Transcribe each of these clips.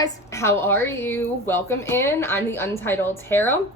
Guys, how are you? Welcome in. I'm the Untitled Tarot.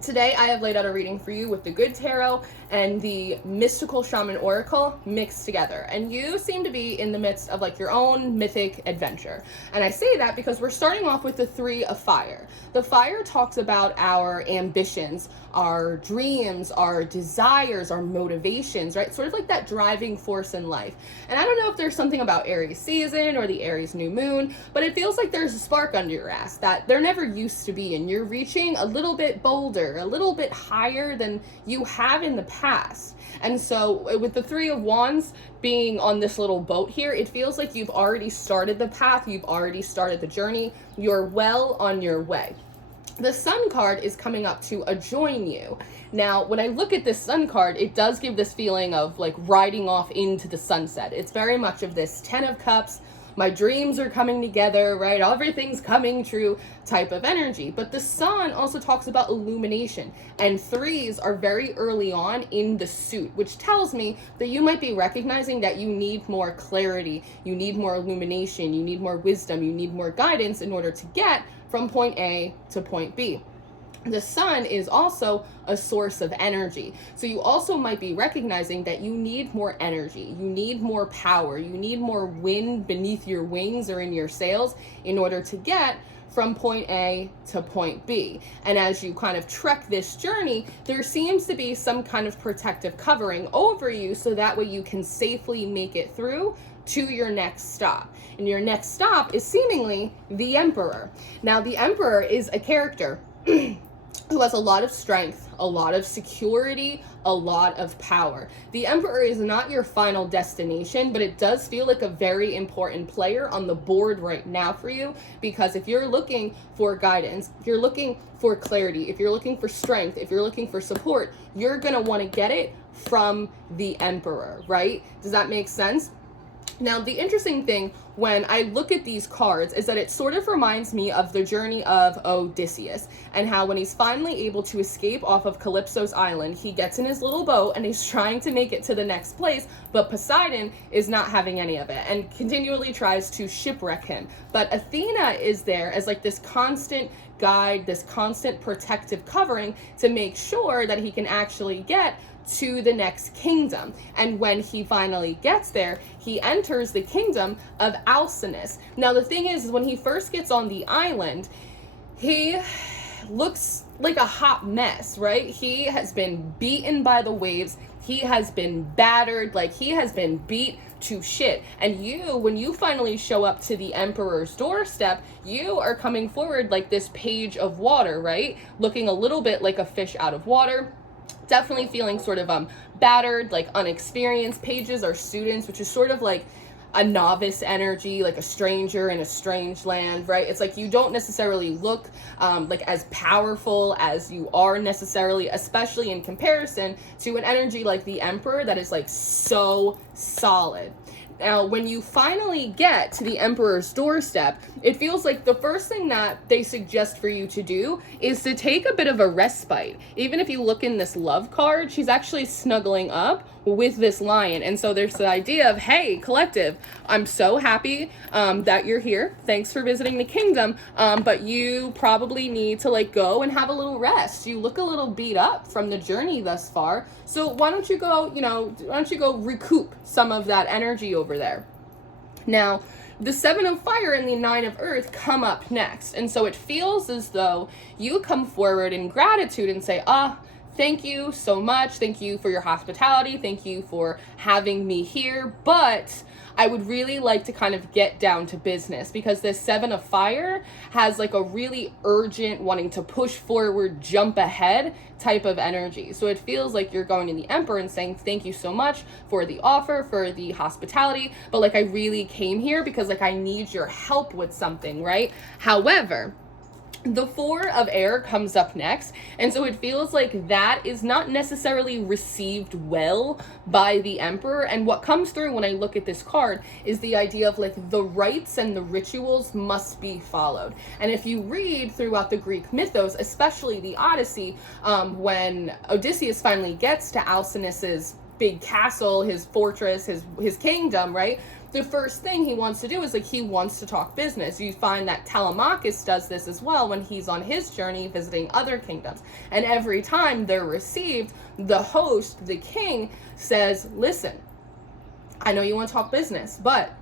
Today I have laid out a reading for you with the Good Tarot and the Mystical Shaman Oracle mixed together. And you seem to be in the midst of like your own mythic adventure. And I say that because we're starting off with the Three of Fire. The fire talks about our ambitions, our dreams, our desires, our motivations, right? Sort of like that driving force in life. And I don't know if there's something about Aries season or the Aries new moon, but it feels like there's a spark under your ass that there never used to be, and you're reaching a little bit bolder, a little bit higher than you have in the past. And so with the Three of Wands being on this little boat here, it feels like you've already started the path, you've already started the journey, you're well on your way. The Sun card is coming up to join you. Now, when I look at this Sun card, it does give this feeling of like riding off into the sunset. It's very much of this Ten of Cups, my dreams are coming together, right? Everything's coming true type of energy. But the Sun also talks about illumination, and threes are very early on in the suit, which tells me that you might be recognizing that you need more clarity, you need more illumination, you need more wisdom, you need more guidance in order to get from point A to point B. The Sun is also a source of energy. So you also might be recognizing that you need more energy, you need more power, you need more wind beneath your wings or in your sails in order to get from point A to point B. And as you kind of trek this journey, there seems to be some kind of protective covering over you so that way you can safely make it through to your next stop. And your next stop is seemingly the Emperor. Now, the Emperor is a character who has a lot of strength, a lot of security, a lot of power. The Emperor is not your final destination, but it does feel like a very important player on the board right now for you, because if you're looking for guidance, if you're looking for clarity, if you're looking for strength, if you're looking for support, you're gonna wanna get it from the Emperor, right? Does that make sense? Now, the interesting thing when I look at these cards is that it sort of reminds me of the journey of Odysseus, and how when he's finally able to escape off of Calypso's island, he gets in his little boat and he's trying to make it to the next place, but Poseidon is not having any of it and continually tries to shipwreck him. But Athena is there as like this constant guide, this constant protective covering to make sure that he can actually get to the next kingdom. And when he finally gets there, he enters the kingdom of Alcinous. Now, the thing is, when he first gets on the island, he looks like a hot mess, right? He has been beaten by the waves. He has been battered, like he has been beat to shit. And you, when you finally show up to the Emperor's doorstep, you are coming forward like this page of water, right? Looking a little bit like a fish out of water. Definitely feeling sort of battered, like unexperienced. Pages are students, which is sort of like a novice energy, like a stranger in a strange land, right? It's like you don't necessarily look like as powerful as you are necessarily, especially in comparison to an energy like the Emperor that is like so solid. Now, when you finally get to the Emperor's doorstep, it feels like the first thing that they suggest for you to do is to take a bit of a respite. Even if you look in this love card, she's actually snuggling up with this lion. And so there's the idea of, hey, collective, I'm so happy that you're here. Thanks for visiting the kingdom. But you probably need to like go and have a little rest. You look a little beat up from the journey thus far. So why don't you go, why don't you go recoup some of that energy over there? Now, the Seven of Fire and the Nine of Earth come up next. And so it feels as though you come forward in gratitude and say, thank you so much. Thank you for your hospitality. Thank you for having me here. But I would really like to kind of get down to business, because this Seven of Fire has like a really urgent wanting to push forward, jump ahead type of energy. So it feels like you're going to the Emperor and saying, thank you so much for the offer, for the hospitality, but like I really came here because like I need your help with something, right? However, the Four of Air comes up next, and so it feels like that is not necessarily received well by the Emperor. And what comes through when I look at this card is the idea of like the rites and the rituals must be followed. And if you read throughout the Greek mythos, especially the Odyssey, when Odysseus finally gets to Alcinous's big castle, his fortress, his kingdom, right? The first thing he wants to do is like he wants to talk business. You find that Telemachus does this as well when he's on his journey visiting other kingdoms. And every time they're received, the host, the king, says, listen, I know you want to talk business, but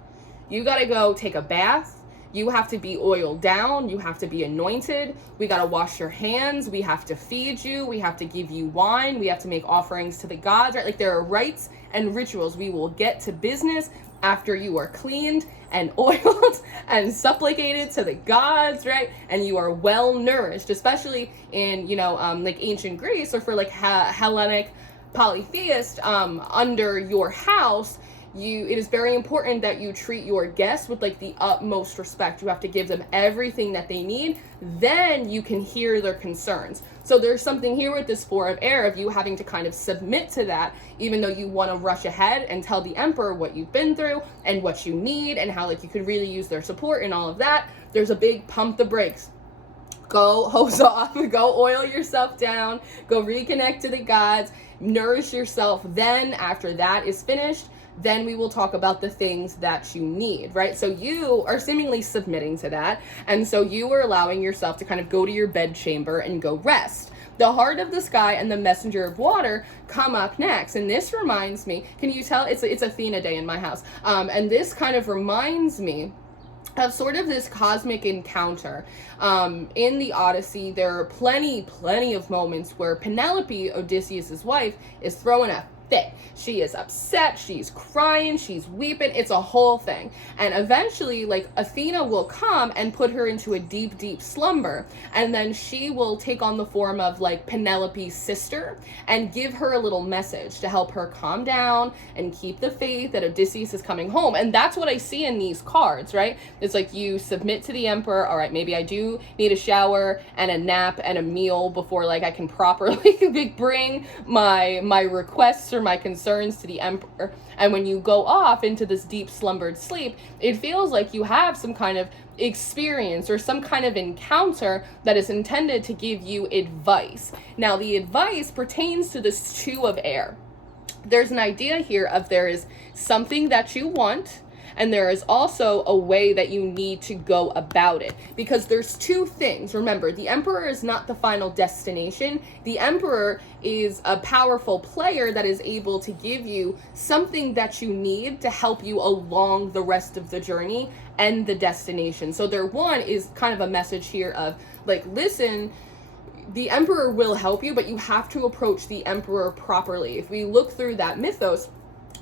you got to go take a bath. You have to be oiled down. You have to be anointed. We got to wash your hands. We have to feed you. We have to give you wine. We have to make offerings to the gods, right? Like there are rites and rituals. We will get to business after you are cleaned and oiled and supplicated to the gods, right? And you are well nourished, especially in, like ancient Greece, or for like Hellenic polytheist, under your house, it is very important that you treat your guests with like the utmost respect. You have to give them everything that they need. Then you can hear their concerns. So there's something here with this Four of Air of you having to kind of submit to that, even though you want to rush ahead and tell the emperor what you've been through and what you need and how like you could really use their support and all of that. There's a big pump the brakes. Go hose off, go oil yourself down, go reconnect to the gods, nourish yourself. Then after that is finished, then we will talk about the things that you need, right? So you are seemingly submitting to that. And so you are allowing yourself to kind of go to your bedchamber and go rest. The Heart of the Sky and the Messenger of Water come up next. And this reminds me, can you tell? It's Athena Day in my house. And this kind of reminds me of sort of this cosmic encounter. In the Odyssey, there are plenty of moments where Penelope, Odysseus's wife, is throwing a fit. She is upset, she's crying, she's weeping, it's a whole thing. And eventually, like, Athena will come and put her into a deep slumber, and then she will take on the form of like Penelope's sister and give her a little message to help her calm down and keep the faith that Odysseus is coming home. And that's what I see in these cards, right? It's like you submit to the emperor. All right, maybe I do need a shower and a nap and a meal before like I can properly bring my requests or my concerns to the emperor. And when you go off into this deep slumbered sleep, it feels like you have some kind of experience or some kind of encounter that is intended to give you advice. Now, the advice pertains to this Two of Air. There's an idea here of there is something that you want, and there is also a way that you need to go about it. Because there's two things. Remember, the emperor is not the final destination. The emperor is a powerful player that is able to give you something that you need to help you along the rest of the journey and the destination. So there one is kind of a message here of like, listen, the emperor will help you, but you have to approach the emperor properly. If we look through that mythos,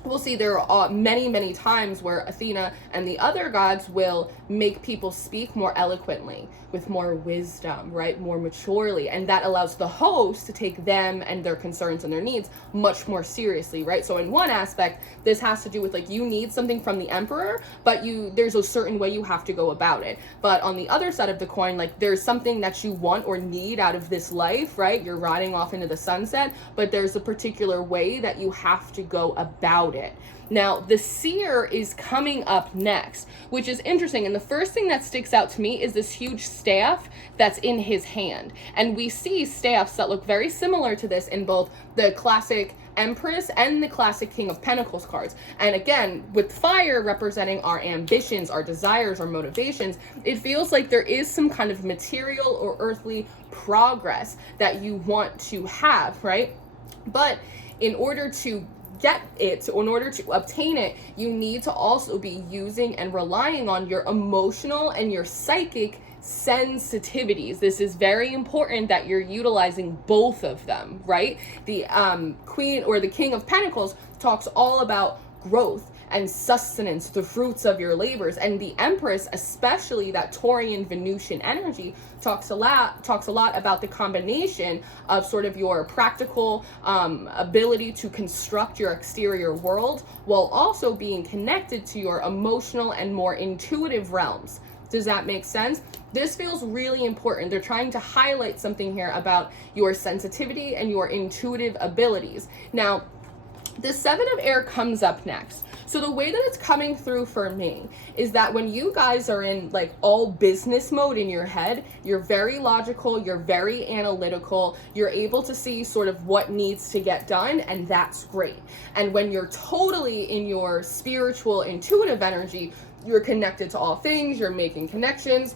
we'll see there are many times where Athena and the other gods will make people speak more eloquently, with more wisdom, right? More maturely. And that allows the host to take them and their concerns and their needs much more seriously, right? So in one aspect, this has to do with like you need something from the emperor, but there's a certain way you have to go about it. But on the other side of the coin, like there's something that you want or need out of this life, right? You're riding off into the sunset, but there's a particular way that you have to go about it. Now, the seer is coming up next, which is interesting. And the first thing that sticks out to me is this huge staff that's in his hand. And we see staffs that look very similar to this in both the classic Empress and the classic King of Pentacles cards. And again, with fire representing our ambitions, our desires, our motivations, it feels like there is some kind of material or earthly progress that you want to have, right? But in order to get it, in order to obtain it, you need to also be using and relying on your emotional and your psychic sensitivities. This is very important that you're utilizing both of them, right? The Queen or the King of Pentacles talks all about growth and sustenance, the fruits of your labors. And the Empress, especially that Taurian Venusian energy, talks a lot about the combination of sort of your practical ability to construct your exterior world while also being connected to your emotional and more intuitive realms. Does that make sense? This feels really important. They're trying to highlight something here about your sensitivity and your intuitive abilities. Now, The Seven of Air comes up next. So the way that it's coming through for me is that when you guys are in like all business mode in your head, you're very logical, you're very analytical, you're able to see sort of what needs to get done, and that's great. And when you're totally in your spiritual, intuitive energy, you're connected to all things, you're making connections,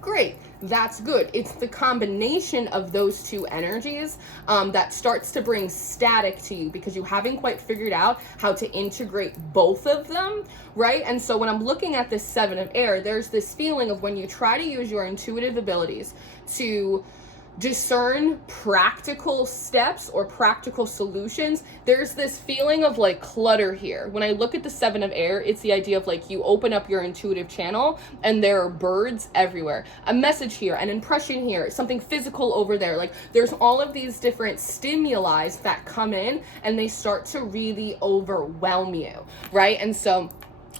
great. That's good. It's the combination of those two energies that starts to bring static to you because you haven't quite figured out how to integrate both of them, right? And so when I'm looking at this Seven of Air, there's this feeling of when you try to use your intuitive abilities to discern practical steps or practical solutions, there's this feeling of like clutter here. When I look at the Seven of Air, it's the idea of like you open up your intuitive channel and there are birds everywhere, a message here, an impression here, something physical over there. Like there's all of these different stimuli that come in and they start to really overwhelm you, right? And so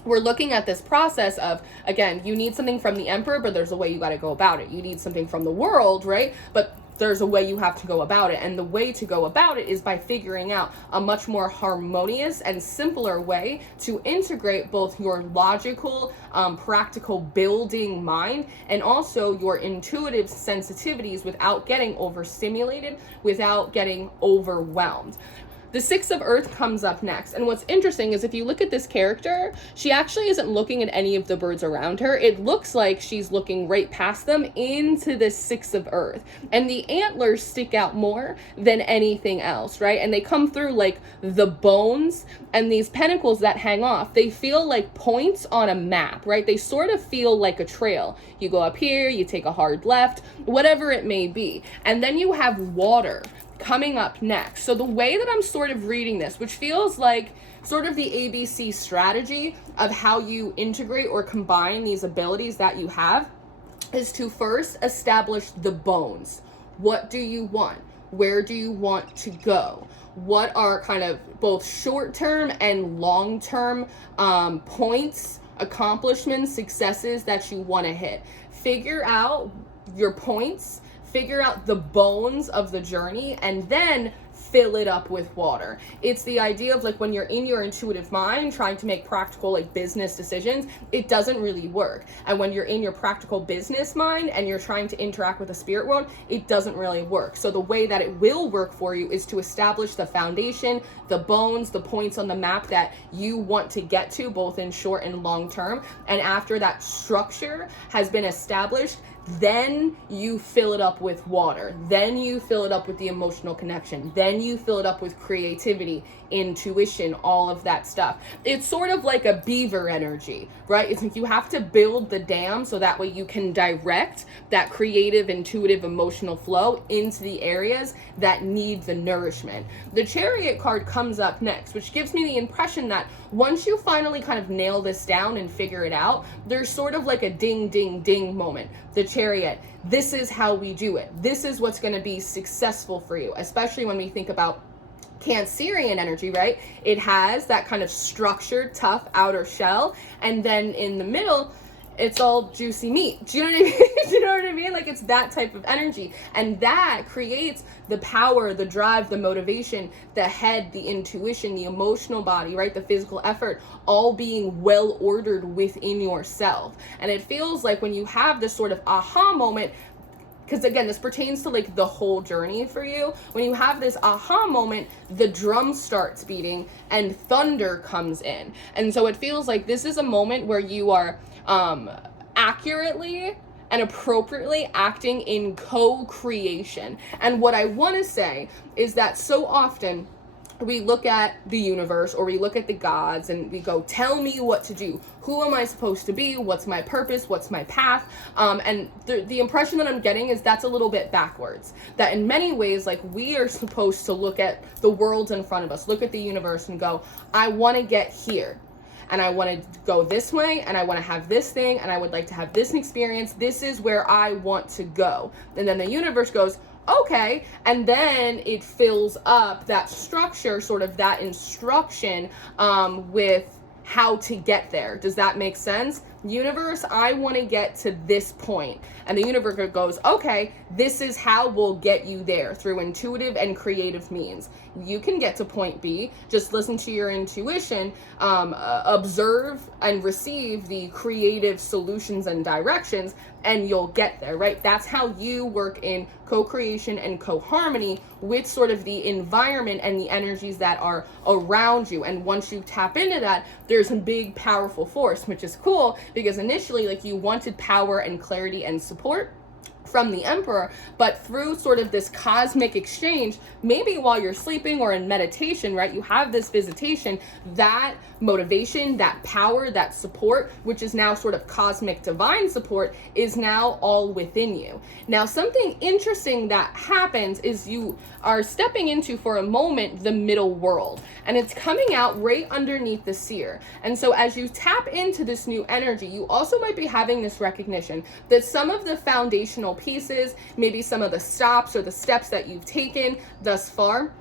we're looking at this process of, again, you need something from the Emperor, but there's a way you got to go about it. You need something from the world, right? But there's a way you have to go about it. And the way to go about it is by figuring out a much more harmonious and simpler way to integrate both your logical, practical building mind and also your intuitive sensitivities without getting overstimulated, without getting overwhelmed. The Six of Earth comes up next. And what's interesting is if you look at this character, she actually isn't looking at any of the birds around her. It looks like she's looking right past them into the Six of Earth. And the antlers stick out more than anything else, right? And they come through like the bones and these pentacles that hang off. They feel like points on a map, right? They sort of feel like a trail. You go up here, you take a hard left, whatever it may be. And then you have water coming up next. So the way that I'm sort of reading this, which feels like sort of the ABC strategy of how you integrate or combine these abilities that you have, is to first establish the bones. What do you want? Where do you want to go? What are kind of both short-term and long-term points, accomplishments, successes that you want to hit? Figure out your points, figure out the bones of the journey, and then fill it up with water. It's the idea of like when you're in your intuitive mind trying to make practical like business decisions, it doesn't really work. And when you're in your practical business mind and you're trying to interact with the spirit world, it doesn't really work. So the way that it will work for you is to establish the foundation, the bones, the points on the map that you want to get to, both in short and long term. And after that structure has been established, then you fill it up with water. Then you fill it up with the emotional connection. Then you fill it up with creativity, intuition, all of that stuff. It's sort of like a beaver energy, right? It's like you have to build the dam so that way you can direct that creative, intuitive, emotional flow into the areas that need the nourishment. The Chariot card comes up next, which gives me the impression that once you finally kind of nail this down and figure it out, there's sort of like a ding, ding, ding moment. The Chariot, this is how we do it. This is what's going to be successful for you, especially when we think about Cancerian energy, right? It has that kind of structured, tough outer shell, and then in the middle, it's all juicy meat. Do you know what I mean? Do you know what I mean? Like it's that type of energy. And that creates the power, the drive, the motivation, the head, the intuition, the emotional body, right? The physical effort, all being well ordered within yourself. And it feels like when you have this sort of aha moment, because again, this pertains to like the whole journey for you. When you have this aha moment, the drum starts beating and thunder comes in. And so it feels like this is a moment where you are accurately and appropriately acting in co-creation. And what I want to say is that so often we look at the universe or we look at the gods and we go, tell me what to do. Who am I supposed to be? What's my purpose? What's my path? And the impression that I'm getting is that's a little bit backwards. That in many ways, like we are supposed to look at the world in front of us, look at the universe and go, I want to get here. And I want to go this way, and I want to have this thing, and I would like to have this experience. This is where I want to go. And then the universe goes, okay, and then it fills up that structure, sort of that instruction with how to get there. Does that make sense? universe, I want to get to this point. And the universe goes, okay, this is how we'll get you there through intuitive and creative means. You can get to point B, just listen to your intuition, observe and receive the creative solutions and directions, and you'll get there, right? That's how you work in co-creation and co-harmony with sort of the environment and the energies that are around you. And once you tap into that, there's a big, powerful force, which is cool because initially, like, you wanted power and clarity and support from the emperor, but through sort of this cosmic exchange, maybe while you're sleeping or in meditation, right, you have this visitation, that motivation, that power, that support, which is now sort of cosmic divine support, is now all within you. Now, something interesting that happens is you are stepping into, for a moment, the middle world, and it's coming out right underneath the seer. And so as you tap into this new energy, you also might be having this recognition that some of the foundational pieces, maybe some of the stops or the steps that you've taken thus far,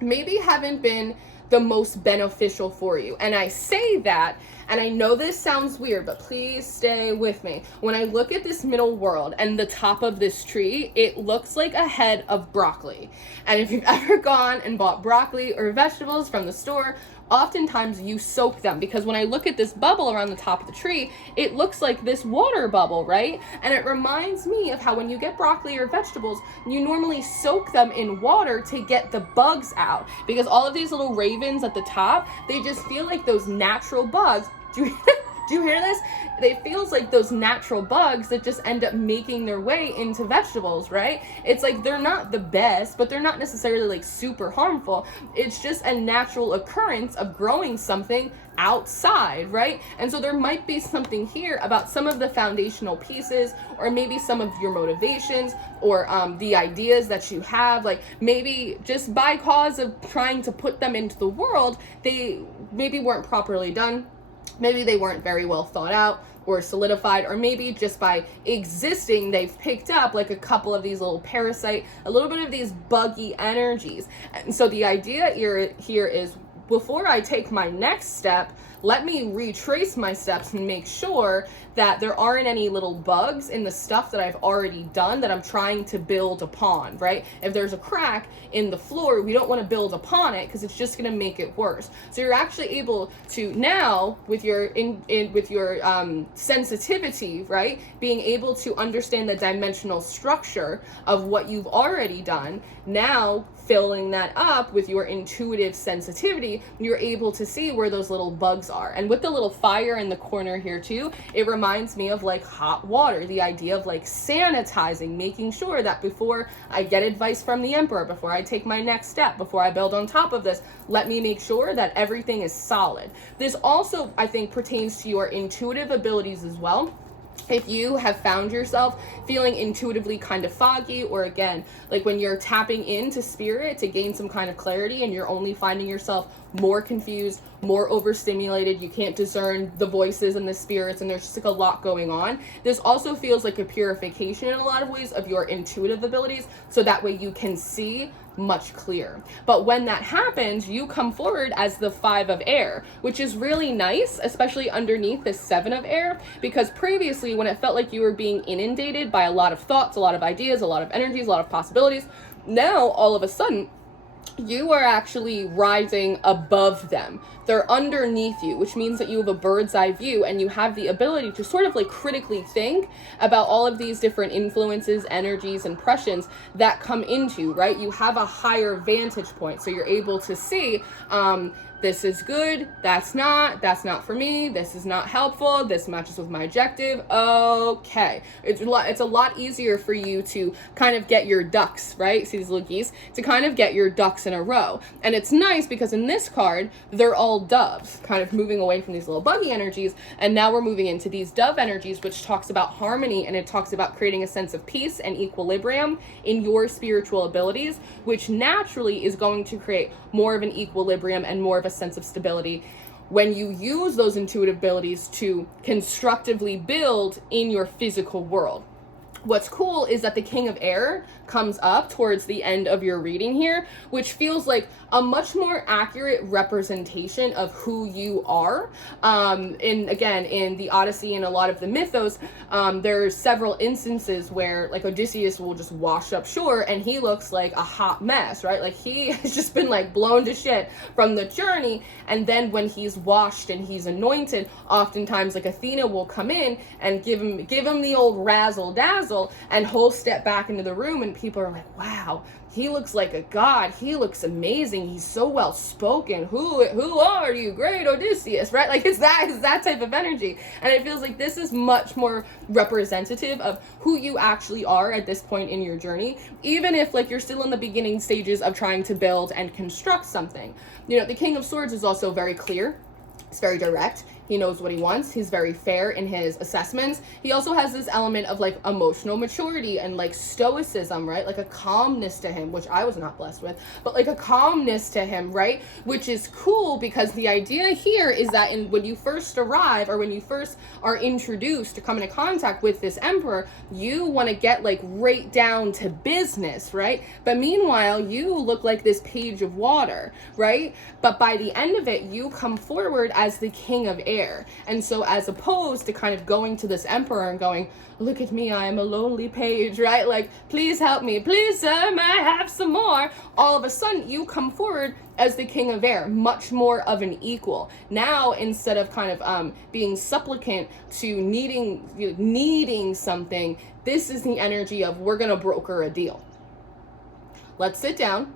maybe haven't been the most beneficial for you. And I say that, and I know this sounds weird, but please stay with me. When I look at this middle world and the top of this tree, it looks like a head of broccoli. And if you've ever gone and bought broccoli or vegetables from the store, oftentimes you soak them, because when I look at this bubble around the top of the tree, it looks like this water bubble, right? And it reminds me of how when you get broccoli or vegetables, you normally soak them in water to get the bugs out, because all of these little ravens at the top, they just feel like those natural bugs. Do you hear this? It feels like those natural bugs that just end up making their way into vegetables, right? It's like they're not the best, but they're not necessarily like super harmful. It's just a natural occurrence of growing something outside, right? And so there might be something here about some of the foundational pieces, or maybe some of your motivations, or the ideas that you have, like maybe just by cause of trying to put them into the world, they maybe weren't properly done. Maybe they weren't very well thought out or solidified, or maybe just by existing, they've picked up like a couple of these little parasite, a little bit of these buggy energies. And so the idea here is, before I take my next step, let me retrace my steps and make sure that there aren't any little bugs in the stuff that I've already done that I'm trying to build upon, right? If there's a crack in the floor, we don't want to build upon it because it's just going to make it worse. So you're actually able to now, with your sensitivity, right, being able to understand the dimensional structure of what you've already done, now filling that up with your intuitive sensitivity, you're able to see where those little bugs are. And with the little fire in the corner here too, it reminds me of like hot water, the idea of like sanitizing, making sure that before I get advice from the emperor, before I take my next step, before I build on top of this, let me make sure that everything is solid. This also, I think, pertains to your intuitive abilities as well. If you have found yourself feeling intuitively kind of foggy, or again, like when you're tapping into spirit to gain some kind of clarity and you're only finding yourself more confused, more overstimulated, you can't discern the voices and the spirits, and there's just like a lot going on, this also feels like a purification in a lot of ways of your intuitive abilities, so that way you can see much clearer. But when that happens, you come forward as the 5 of air, which is really nice, especially underneath the 7 of air, because previously when it felt like you were being inundated by a lot of thoughts, a lot of ideas, a lot of energies, a lot of possibilities, now all of a sudden you are actually rising above them. They're underneath you, which means that you have a bird's eye view, and you have the ability to sort of like critically think about all of these different influences, energies, impressions that come into, right? You have a higher vantage point, so you're able to see, this is good, that's not for me, this is not helpful, this matches with my objective, okay. It's a lot easier for you to kind of get your ducks, right? See these little geese? To kind of get your ducks in a row. And it's nice because in this card, they're all doves, kind of moving away from these little buggy energies, and now we're moving into these dove energies, which talks about harmony, and it talks about creating a sense of peace and equilibrium in your spiritual abilities, which naturally is going to create more of an equilibrium and more of a sense of stability when you use those intuitive abilities to constructively build in your physical world. What's cool is that the King of Air comes up towards the end of your reading here, which feels like a much more accurate representation of who you are. In the Odyssey and a lot of the mythos, there's several instances where like Odysseus will just wash up shore and he looks like a hot mess, right? Like he has just been like blown to shit from the journey. And then when he's washed and he's anointed, oftentimes like Athena will come in and give him the old razzle dazzle, and he'll step back into the room and people are like, wow, he looks like a god, he looks amazing, he's so well spoken, who are you, great Odysseus, right? Like it's that type of energy. And it feels like this is much more representative of who you actually are at this point in your journey, even if like you're still in the beginning stages of trying to build and construct something. You know, the King of Swords is also very clear. It's very direct. He knows what he wants. He's very fair in his assessments. He also has this element of like emotional maturity and like stoicism, right? Like a calmness to him, which I was not blessed with, but like a calmness to him, right? Which is cool because the idea here is that when you first arrive or when you first are introduced to come into contact with this emperor, you want to get like right down to business, right? But meanwhile, you look like this page of water, right? But by the end of it, you come forward as the King of Air. And so as opposed to kind of going to this emperor and going, look at me, I am a lonely page, right? Like, please help me, please sir, may I have some more? All of a sudden you come forward as the King of Air, much more of an equal. Now, instead of kind of being supplicant to needing something, this is the energy of we're gonna broker a deal. Let's sit down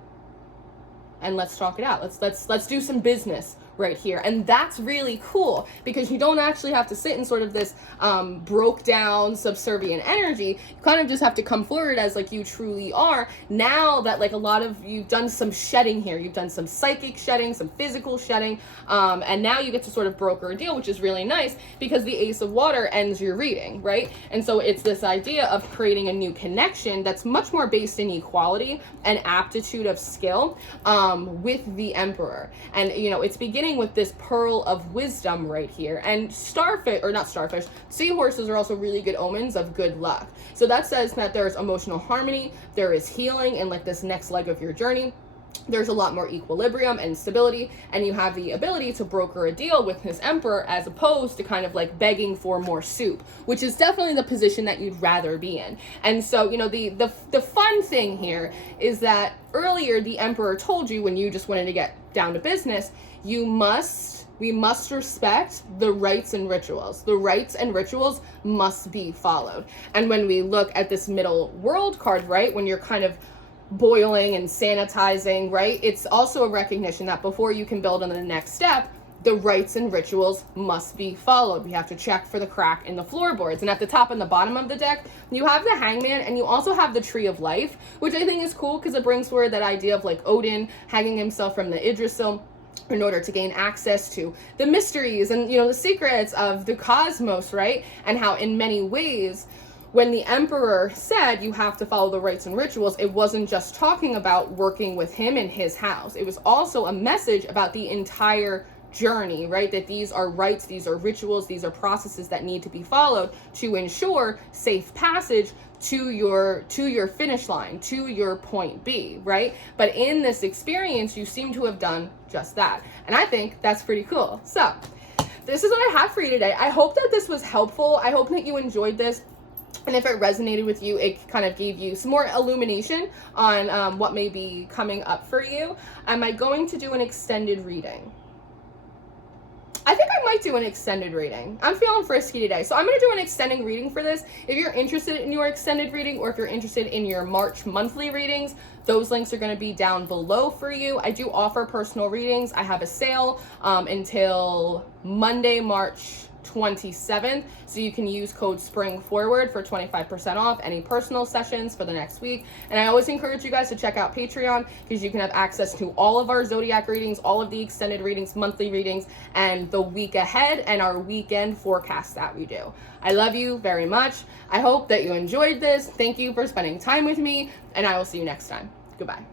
and let's talk it out. Let's do some business right here. And that's really cool because you don't actually have to sit in sort of this broke down subservient energy. You kind of just have to come forward as like you truly are. Now that like a lot of you've done some shedding here, you've done some psychic shedding, some physical shedding, and now you get to sort of broker a deal, which is really nice because the Ace of Water ends your reading, right? And so it's this idea of creating a new connection that's much more based in equality and aptitude of skill with the Emperor. And you know, it's beginning with this pearl of wisdom right here. And seahorses are also really good omens of good luck. So that says that there's emotional harmony, there is healing in like this next leg of your journey. There's a lot more equilibrium and stability, and you have the ability to broker a deal with this emperor as opposed to kind of like begging for more soup, which is definitely the position that you'd rather be in. And so, you know, the fun thing here is that earlier the emperor told you when you just wanted to get down to business, we must respect the rites and rituals. The rites and rituals must be followed. And when we look at this middle world card, right, when you're kind of boiling and sanitizing, right, it's also a recognition that before you can build on the next step, the rites and rituals must be followed. We have to check for the crack in the floorboards. And at the top and the bottom of the deck, you have the Hangman and you also have the Tree of Life, which I think is cool because it brings forward that idea of like Odin hanging himself from the Yggdrasil in order to gain access to the mysteries and, you know, the secrets of the cosmos, right? And how in many ways, when the emperor said you have to follow the rites and rituals, it wasn't just talking about working with him in his house. It was also a message about the entire journey, right? That these are rites, these are rituals, these are processes that need to be followed to ensure safe passage to your finish line, to your point B, right? But in this experience, you seem to have done just that. And I think that's pretty cool. So this is what I have for you today. I hope that this was helpful. I hope that you enjoyed this. And if it resonated with you, it kind of gave you some more illumination on what may be coming up for you. Am I going to do an extended reading? I think I might do an extended reading. I'm feeling frisky today. So I'm going to do an extended reading for this. If you're interested in your extended reading or if you're interested in your March monthly readings, those links are going to be down below for you. I do offer personal readings. I have a sale until Monday, March 27th, so you can use code SPRINGFORWARD for 25% off any personal sessions for the next week. And I always encourage you guys to check out Patreon because you can have access to all of our Zodiac readings, all of the extended readings, monthly readings, and the week ahead and our weekend forecast that we do. I love you very much. I hope that you enjoyed this. Thank you for spending time with me, and I will see you next time. Goodbye.